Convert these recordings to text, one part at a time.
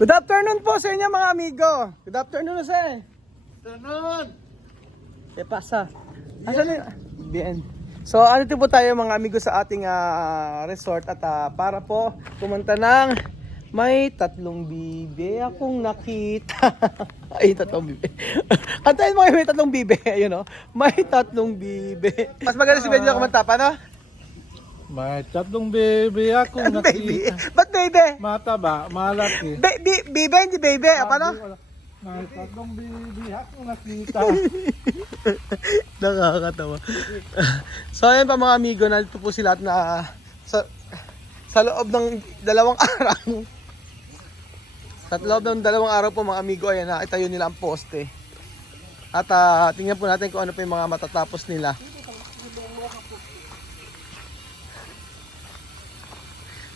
Good afternoon po sa inyo mga amigo. Good afternoon sir. Tanon! ¿Qué pasa? Bien. So, andito po tayo mga amigo sa ating resort at para po pumunta ng may tatlong bibe akong nakita. Ay, tatlong bibe. Kantahin mo kayo, may tatlong bibe. Ayun o. May tatlong bibe. Mas maganda si Benjo kumanta. Paano? May tatlong baby akong Baby. nakita. Ba't baby? Mataba, malaki. Bibe, hindi baby. Paano? May tatlong baby akong nakita. Nakakatawa. So ayan pa mga amigo, nandito po sila at sa loob ng dalawang araw. Sa loob ng dalawang araw po mga amigo, ayan nakitayo nila ang poste. At tingnan po natin kung ano pa yung mga matatapos nila.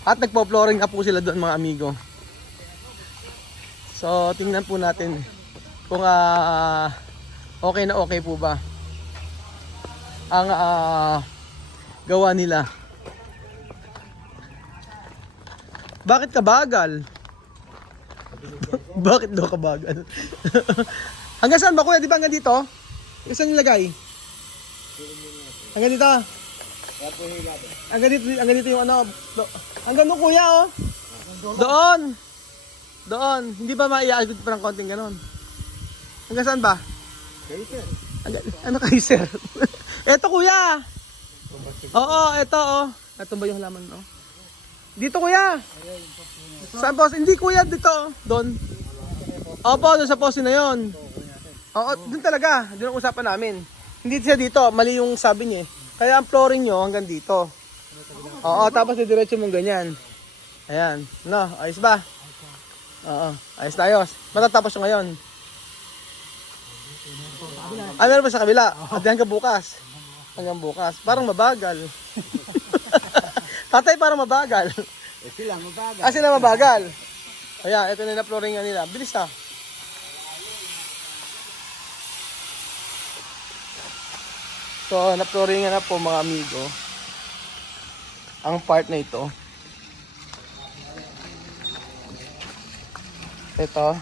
At nagpo-flooring na po sila doon mga amigo. So tingnan po natin kung okay na okay po ba ang gawa nila. Bakit ka bagal? Bakit daw ka bagal? Hanggang saan ba kuya? Di ba hanggang dito? Saan nilagay? Hanggang dito? Hanggang dito yung ano? Hanggang doon kuya oh. Doon. Doon. Hindi ba maiagod pa ng konting ganon? Hanggang saan ba? Kaiser. Ano kayo sir? Eto kuya. Oo, eto oh. Eto ba yung halaman no? Dito kuya. Saan boss? Hindi kuya dito. Doon. Opo, doon sa poste na yon. Oo, doon talaga. Doon ang usapan namin. Hindi siya dito. Mali yung sabi niya eh. Kaya ang flooring nyo hanggang dito. Oo, tapos diretso mong ganyan. Ayan. No, ayos ba? Oo, ayos na ayos. Matatapos yung ngayon. Ano ba sa kabila? Hanggang bukas. Hanggang bukas. Parang mabagal. Tatay parang mabagal. Sila mabagal. Sila mabagal. Kaya ito na na-flooring nila. Bilis na. So, na-flooring na po mga amigo. Ang part na ito. Ito.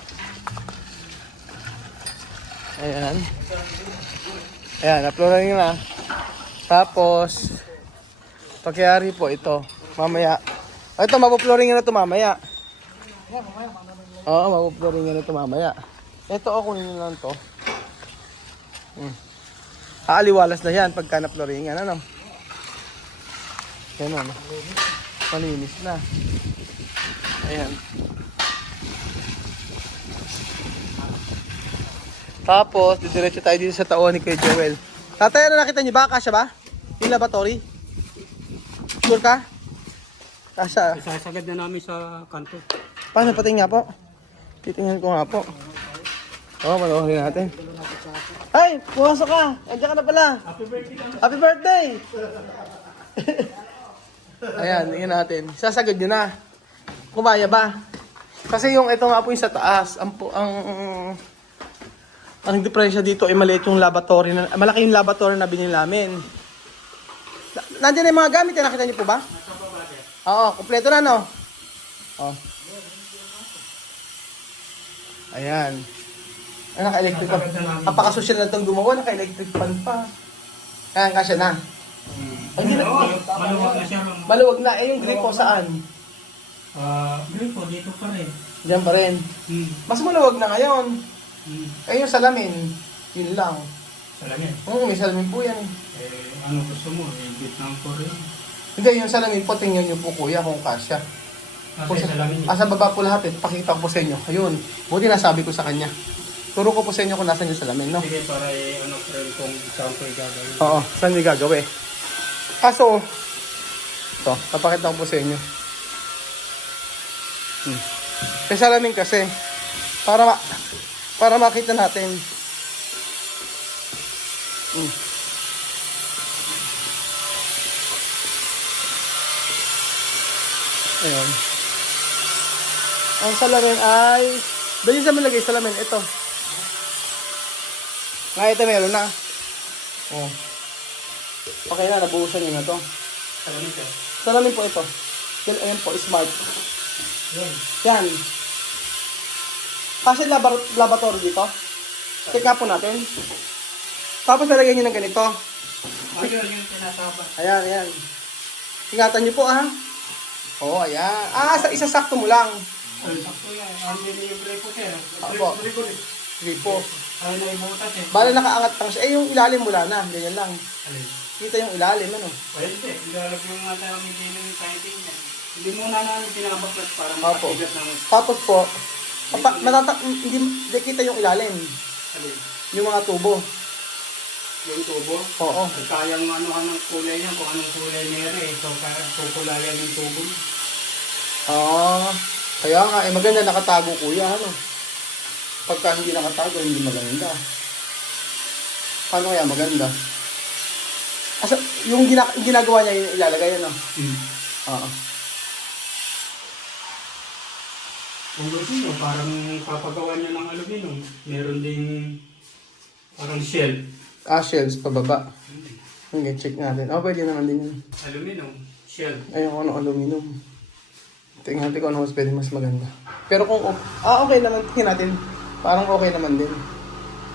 Ayan. Ayan, na-flooring na. Tapos, pagkayari po ito. Mamaya. Ito, mapuploring na ito mamaya. Oo, mapuploring na ito mamaya. Ito, kunin nyo lang ito. Aaliwalas na yan pagka na-flooring yan. Ano? Yan ano. Malinis na. Ayan. Tapos, didiretso tayo dito sa taon ni Kuya Joel. Tatay, ano nakita niyo ba? Kasya ba? Yung laboratory? Sure ka? Kasya. Isasagad na namin sa kanto. Paano patingin nga po? Titingnan ko nga po. Oo, panoorin natin. Ay, pumasok ka. Andiyan ka na pala. Happy birthday ka. Happy birthday! Ayan, tingnan natin. Sasagad nyo na. Kumaya ba? Kasi yung ito nga po yung sa taas. Ang diferensya dito ay maliit yung laboratory. Malaki yung laboratory na binili namin. Nandiyan na yung mga gamit. Nakita niyo po ba? Oo, kumpleto na no? Oh. Ayan. Ay, naka-electric pan. Napaka-social na itong gumawa. Naka-electric pan pa. Ayan, kasya na. Ay, hindi na. Maluwag na siya. Maluwag na. Eh, yung gripo saan? Gripo, dito pa rin. Diyan pa rin. Mas maluwag na ngayon. Eh, yung salamin, yun lang. Salamin. Oo, may salamin po yan. Ano gusto mo? Vietnam po rin. Hindi, yung salamin po, tingnan nyo po kuya kung kasya. Kasi salamin. Sa baba po lahat, pakita ko po sa inyo. Ayun, buti nasabi ko sa kanya. Turo ko po sa inyo kung nasan yung salamin, no? Sige, para ano friend kung saan ko igagawin. Oo, saan nyo gagawin? Kaso, ito, papakita ko po sa inyo. May salamin kasi, para makita natin. Ayan. Ang salamin ay, doon yung sa malagay salamin, ito. Ito meron na. Oh. Okay na, nabuhusan nyo na to. Salamin ka. Salamin po ito. Ayan po, smart. Yan. Kasi laboratory dito. Check nga po natin. Tapos nalagyan nyo ng ganito. Ayun, yung tinataba. Ayan, ayan. Ingatan nyo po ah. Oo, ayan. Isasakto mo lang. Ay, sakto yan. Ang yung gripo sir. Apo. Gripo. Ay, naibutas eh. Bala nakaangat lang siya. Yung ilalim wala na. Ganyan lang. Alin? Kita yung ilalim, ano? Pwede. Ilalagay yung nga tayo may din yung typing niya. Hindi muna namin pinabaklat para Opo. makatigat naman. Tapos po, hindi kita yung ilalim. Alin? Yung mga tubo. Yung tubo. Oo. Kayang ano ka ng kulay niya, kung anong kulay meron eh. So, kukulayan yung tubo. Kaya nga, maganda nakatago kuya, ano? Pagka hindi nakatago, hindi maganda. Paano kaya maganda? Yung ginagawa niya, yung ilalagay, ano? Oo. Aluminum, parang papagawa niya ng aluminum. Meron ding parang shell. Shells, pababa. Okay, check natin. Pwede naman din yun. Aluminum, shell. Ayun, ano, aluminum. Tingnan natin kung ano mas pwede mas maganda. Pero kung, okay naman, tingnan natin. Parang okay naman din.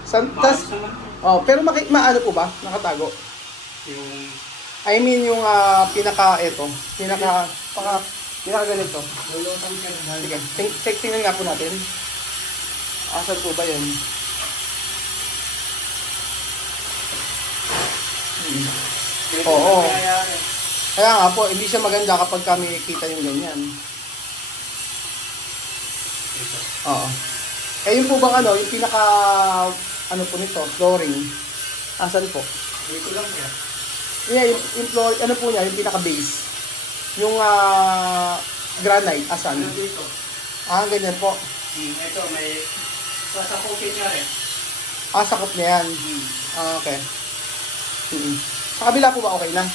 Maayos naman. Pero maano po ba? Nakatago? Yung I mean, yung pinaka ganito. lulutang siya. Sige, tingnan nga po natin. Asan po ba yun? Oo. Kaya nga po, hindi siya maganda kapag kami kita yung ganyan. Oo. Yun po bang yung pinaka, po nito, flooring. Asan po? Dito lang siya. Yeah, yung flooring, po niya, yung pinaka base. Yung granite, asan? Dito. Ganyan po. Ito, may sasakutin niya rin. Sakop niya yan. Okay. Sa kabila po ba okay na?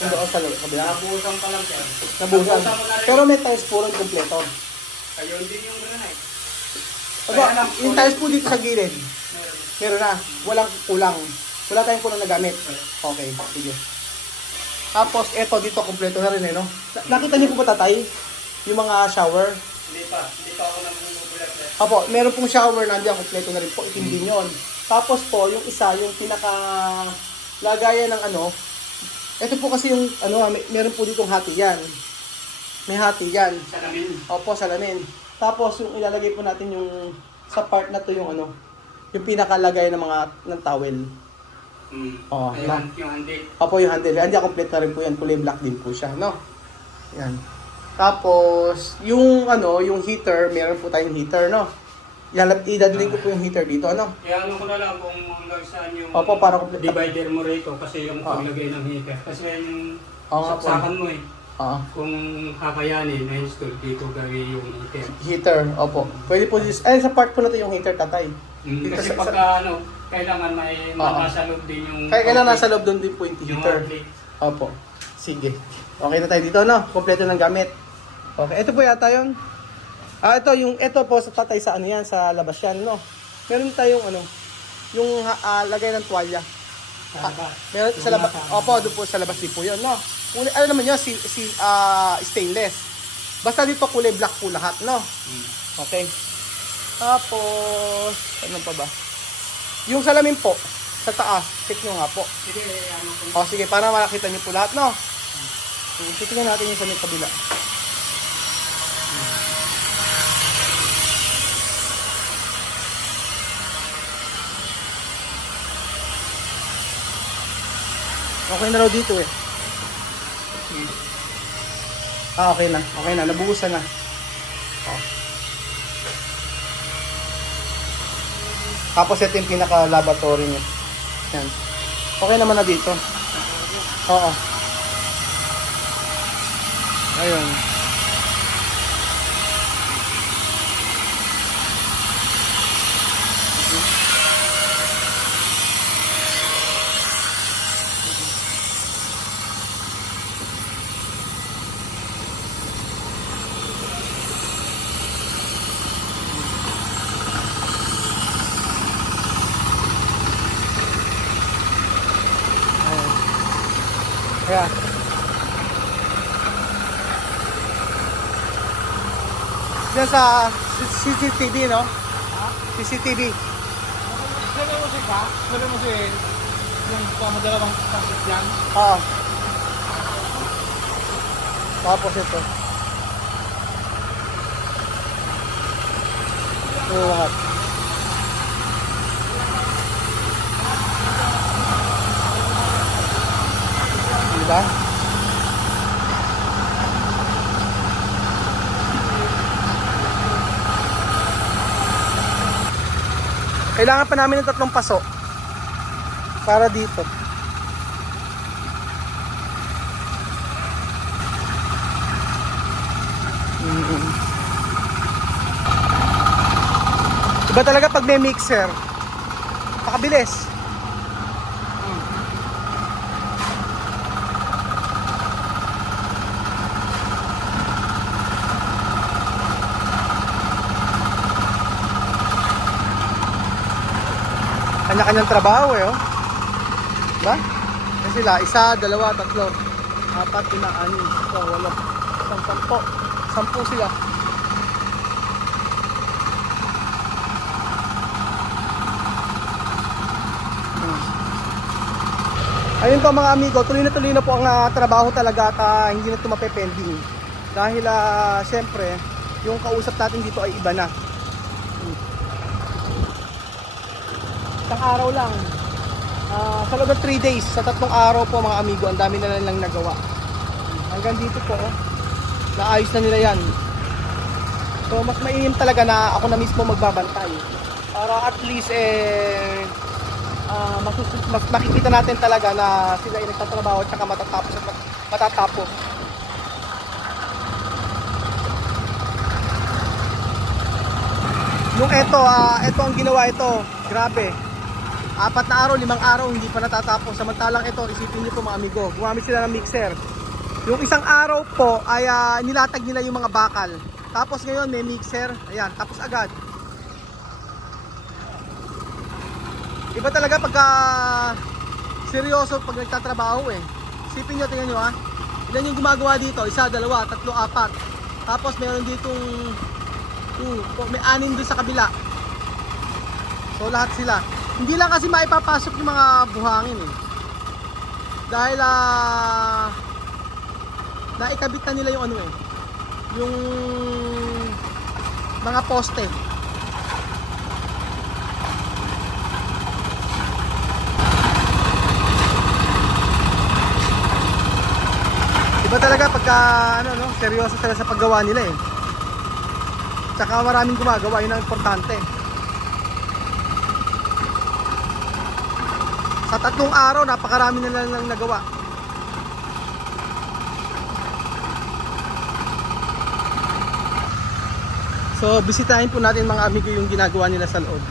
Kung doon sa kabila? Nabuhusan pa lang siya. Nabuhusan. mo na rin. Pero may tiles po rin kompleto. Ayun din yung granite. Yung tiles po dito sa gilid. Meron. Meron na. Walang kulang. Wala tayong kulang na gamit. Okay, sige. Tapos, eto dito kompleto na rin no? Nakita niyo po ba tatay? Yung mga shower? Hindi pa ako nagbubulat. Apo, meron pong shower na nandiyan, kompleto na rin po. Itim din yun. Tapos po, yung isa, yung pinaka lagayan ng ito po kasi yung meron po ditong hati yan. May hati yan. Salamin. Opo, salamin. Tapos yung ilalagay po natin yung sa part na to yung yung pinakalagay ng towel. Ayun, yung handle. Opo, yung handle. Hindi complete na rin po yan. Kulay black din po siya, no? Yan. Tapos yung yung heater, meron po tayong heater, no? Idadalhin ko po yung heater dito, ano? Kaya ko na lang kung hanggang saan yung Opo, para complete. divider mo rito kasi yung paglagay ng heater. Kasi yung saksakan mo eh. Kung kakayanin na install dito gawin yung heater. Heater, opo. Pwede po sa part po na to yung heater, tatay. Dito Kasi pagka kailangan may nasa loob din yung kailangan nasa loob doon din po yung heater. Opo. Sige. Okay na tayo dito, no? Kompleto ng gamit. Okay, ito po yata yun. Ito po sa tatay sa yan, sa labas yan, no? Meron tayong yung lagay ng tuwalya. Meron sa labas. Opo, doon po sa labas din po yun, no? Naman yun, stainless. Basta dito kulay black po lahat, no? Okay. Tapos, ano pa ba? Yung salamin po, sa taas, check nyo nga po. Sige, para makakita nyo po lahat, no? Titingnan natin yung sa may kabila. Okay na raw dito eh. Okay na. Okay na. Nabuhusan na. Tapos ito yung pinaka-laboratory niya. Yan. Okay naman na dito. Oo. Ayun. Kaya diyan sa CCTV, no? CCTV. Sabi mo si ka? Sabi mo si yung pamadalawang pasit yan? Oo. Tapos ito. Ito lahat. Diba? Kailangan pa namin ng 3 paso para dito. Iba talaga pag may mixer. Pakabilis. Kanya-kanyang trabaho eh, oh. Diba? Kasi sila, 1, 2, 3, 4, 5, 6, 7, 8, 10 sila. Ayun po mga amigo, tuloy na po ang trabaho talaga at hindi na ito mapepending. Dahil syempre, yung kausap natin dito ay iba na. Isang araw lang. Sa loob ng 3 days, sa 3 araw po mga amigo, ang dami na lang nagawa. Hanggang dito po, naayos na nila yan. So mas mainam talaga na ako na mismo magbabantay. Para at least mas makikita natin talaga na sila ay nagtatrabaho at saka matatapos. Yung ito ang ginawa ito, grabe. 4 na araw, 5 araw, hindi pa natatapos. Samantalang ito, isipin niyo po mga amigo, gumamit sila ng mixer. Yung isang araw po ay nilatag nila yung mga bakal. Tapos ngayon may mixer, ayan, tapos agad. Iba talaga pagka seryoso pag nagtatrabaho eh. Isipin nyo, tingnan nyo ha. Ilan yung gumagawa dito? 1, 2, 3, 4. Tapos meron ditong may 6 doon sa kabila. So lahat sila. Hindi lang kasi maipapasok yung mga buhangin eh. Dahil naikabit na nila yung ano eh. Yung mga poste. Iba talaga pagka seryoso sila sa paggawa nila eh. Tsaka maraming gumagawa, yun ang importante. Sa 3 araw, napakarami nila lang nagawa. So, bisitahin po natin mga amigo yung ginagawa nila sa loob.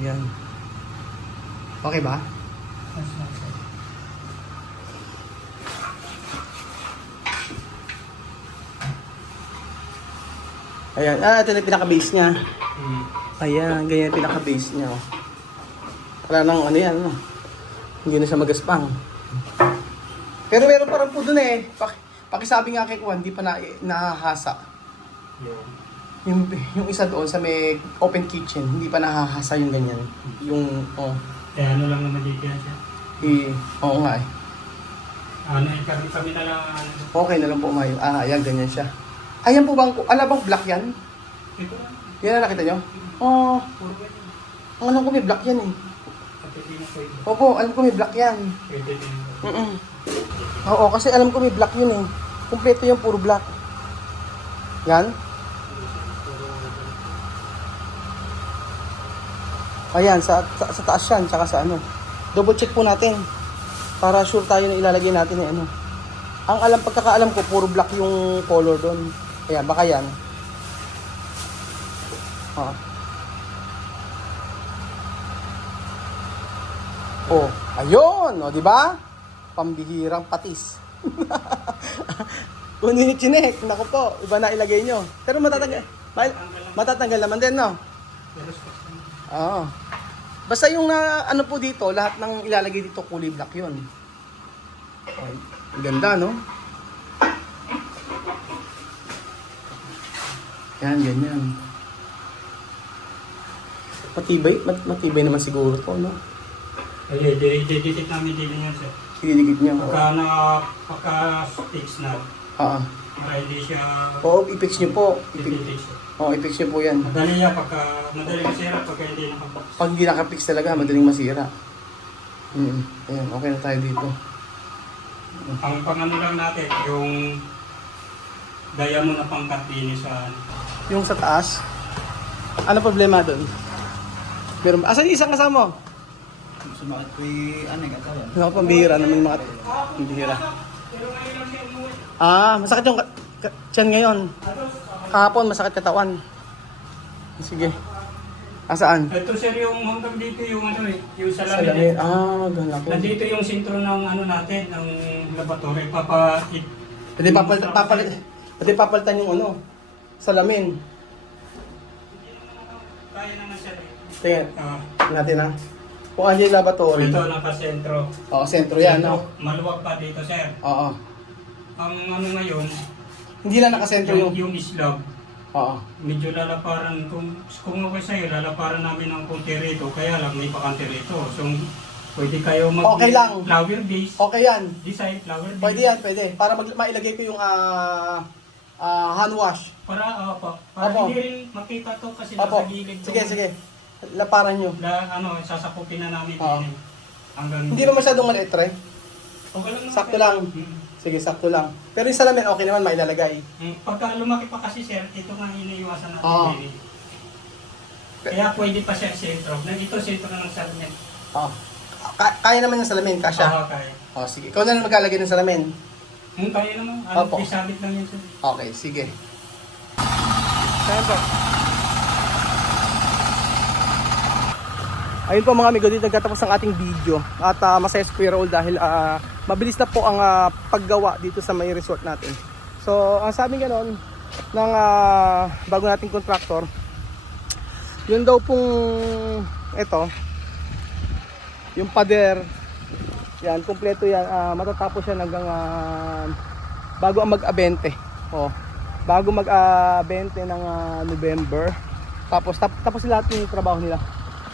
Ayan. Okay ba? Ayan, ito na yung pinaka-base niya. Ayan, ganyan yung pinaka-base niya. Oh. Wala nang ano yan, no? Hindi na siya magaspang. Pero meron pa rin po dun eh. Pakisabi nga kay Juan, hindi pa nahahasa. Yung isa doon sa may open kitchen, hindi pa nahahasa yung ganyan. Yung, Kaya ano lang naman dito yan siya. Oo nga eh. Kami na lang Okay na lang po umayo. Ayan, ganyan siya. Ayan po bang, bang black yan? Ito lang. Yan na nakita nyo? Puro ganyan. Ang alam ko may black yan eh. Pagkatingin ko ito. Opo, alam ko may black yan. Pwede din. Oo, kasi alam ko may black yun eh. Kumpleto yung puro black. Yan. Ayan, sa taas yan, tsaka sa ano. Double check po natin. Para sure tayo na ilalagay natin eh ano. Ang pagkakaalam ko, puro black yung color doon. Ayan, baka yan. Oh, ayun, di ba? Pambihirang patis. Kunin ni Chinek, naku po, iba na ilagay nyo. Pero matatanggal naman din, no? Oo. Basta yung na, ano po dito, lahat ng ilalagay dito kulay black yun. Okay. Ang ganda, no? Yan, ganyan. Matibay naman siguro to, no? Ay, didikit namin din yan, sir. Sinidikit niya. Pagka-fix na, para hindi siya Oo, i-fix niyo po. i-fix. Oo, i-fix niyo po yan. Madali yan madali masira pagka hindi nakapag. Pag hindi naka-fix talaga, madaling masira. Ayan, okay na tayo dito. Ang pangano lang natin, yung diamond na pangkat-linis sa Yung sa taas, ano problema doon? Meron ba? Asan yung isang kasama mo? Sumakit ko yung katawan. Ano, pambihira naman yung mga pambihira. Masakit yung tiyan ngayon. Kahapon, masakit katawan. Sige. Asaan? ito sir yung hanggang dito yung yung salamin. Salamin. Ganun ako. Nandito yung sintro ng natin, ng laboratory. Pwede papalitan yung salamin. Kaya naman sir. Tingnan natin ha. Kung ano yung laboratory. Ito nakasentro. Oo, sentro yan, no? Maluwag pa dito sir. Oo. Ang ngayon, Hindi lang nakasentro yung... yung slab. Oo. Medyo lalaparan, kung okay sa'yo, lalaparan namin ng konti rito, kaya lang may bakante rito. So, pwede kayo Okay lang. flower base, Okay yan. design flower base. Pwede yan, pwede. Para mailagay ko yung hand wash. Para Opo. hindi rin makita to kasi Opo. nasa gilid to. Sige. Laparan nyo. Sasakupin na namin Oo. din. Hanggang Hindi naman masyadong maliit, Tre. okay lang. Sakto lang. Sige, sakto lang. Pero yung salamin, okay naman, mailalagay. Pagka lumaki pa kasi sir, ito nga iniiwasan natin. Oo. Kaya pwede pa siya sentro. Nandito sentro na ng salamin. Oo. Kaya naman yung salamin, kasya. Kaya. Sige. Ikaw na lang maglalagay ng salamin. Kaya naman. Opo. Isabit lang yun sir. Okay, sige. Kaya po. Ayun po mga amigo, dito nagtatapos ang ating video. At masaya si Kuya Raul dahil mabilis na po ang paggawa dito sa may resort natin. So, ang sabi ganoon ng bago nating contractor, yun daw pong ito, yung pader, yan, kompleto yan, matatapos yan hanggang bago ang mag-abente. Bago mag-abente ng November. Tapos lahat yung trabaho nila.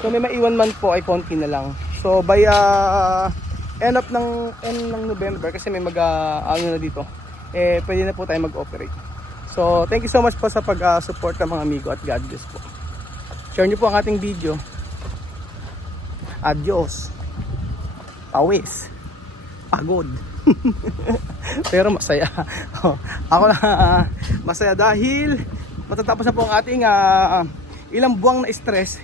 So may maiwan man po ay konti na lang. So by end ng November kasi may na dito. Pwede na po tayo mag-operate. So thank you so much po sa pag-support ng mga amigo at God bless po. Share niyo po ang ating video. Adios. Pawis. Pagod. Pero masaya. Ako na masaya dahil matatapos na po ang ating ilang buwang na stress.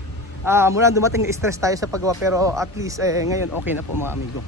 Mula dumating na stress tayo sa paggawa pero at least ngayon okay na po mga amigo.